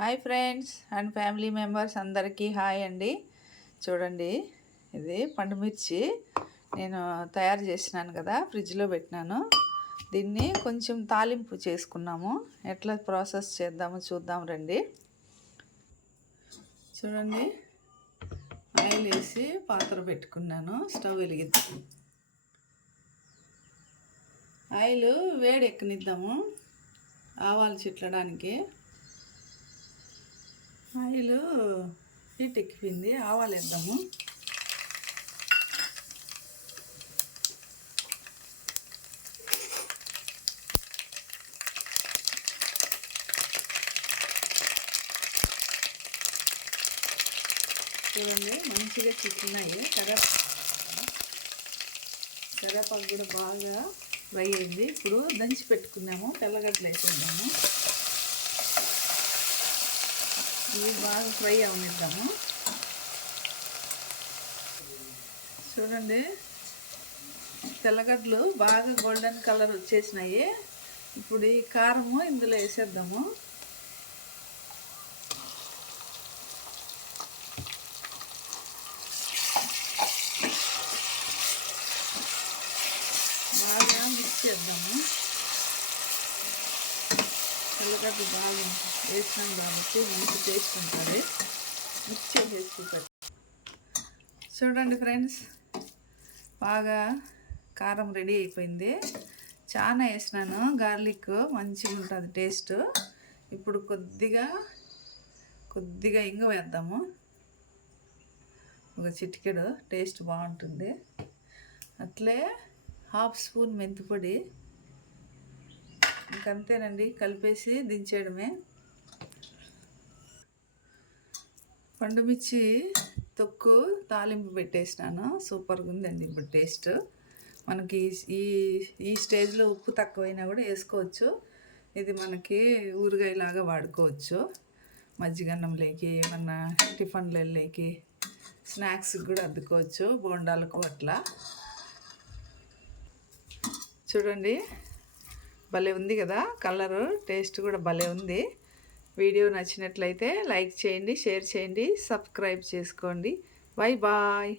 Hi friends and family members అందరికీ hi అండి. చూడండి, ఇది పండుమిర్చి నేను తయారు చేసినాను కదా, ఫ్రిడ్జ్లో పెట్టినాను. దీన్ని కొంచెం తాలింపు చేసుకున్నాము. ఎట్లా ప్రాసెస్ చేద్దామో చూద్దాం రండి. చూడండి, ఆయిల్ వేసి పాత్ర పెట్టుకున్నాను. స్టవ్ వెలిగిద్దాం. ఆయిల్ వేడి ఎక్కనిద్దాము ఆవాలు చిట్లడానికి. ఆయిల్ హీట్ ఎక్కిపోయింది, ఆవాలు వేద్దాము. చూడండి, మంచిగా చిక్కున్నాయి. కరివేపాకు కూడా బాగా ఫ్రై అయింది. ఇప్పుడు దంచి పెట్టుకున్నాము, తెల్లగడ్డలు వేసుకున్నాము. ఇవి బాగా ఫ్రై అవనిద్దాము. చూడండి, తెల్లగడ్డలు బాగా గోల్డెన్ కలర్ వచ్చేసినాయి. ఇప్పుడు ఈ కారము ఇందులో వేసేద్దాము. బాగా మిక్స్ చేద్దాము. తెల్లగడ్డ బాగా వేసినాం కాబట్టి మంచి టేస్ట్ ఉంటుంది. మిక్స్ చేసేసి చూడండి ఫ్రెండ్స్, బాగా కారం రెడీ అయిపోయింది. చాలా వేసినాను, గార్లిక్ మంచిగా ఉంటుంది టేస్ట్. ఇప్పుడు కొద్దిగా ఇంగ వేద్దాము, ఒక చిటికెడు, టేస్ట్ బాగుంటుంది. అట్లే హాఫ్ స్పూన్ మెంతిపొడి. ఇంకంతేనండి, కలిపేసి దించేయడమే. పండుమిర్చి తొక్కు తాలింపు పెట్టేసినాను. సూపర్గా ఉందండి ఇప్పుడు టేస్ట్. మనకి ఈ స్టేజ్లో ఉప్పు తక్కువైనా కూడా వేసుకోవచ్చు. ఇది మనకి ఊరగాయలాగా వాడుకోవచ్చు. మజ్జిగన్నంలోకి, ఏమన్నా టిఫిన్లలోకి, స్నాక్స్కి కూడా అద్దుకోవచ్చు, బోండాలకు అట్లా. చూడండి, భలే ఉంది కదా కలరు, టేస్ట్ కూడా భలే ఉంది. వీడియో నచ్చినట్లయితే లైక్ చేయండి, షేర్ చేయండి, సబ్స్క్రైబ్ చేసుకోండి. Bye bye.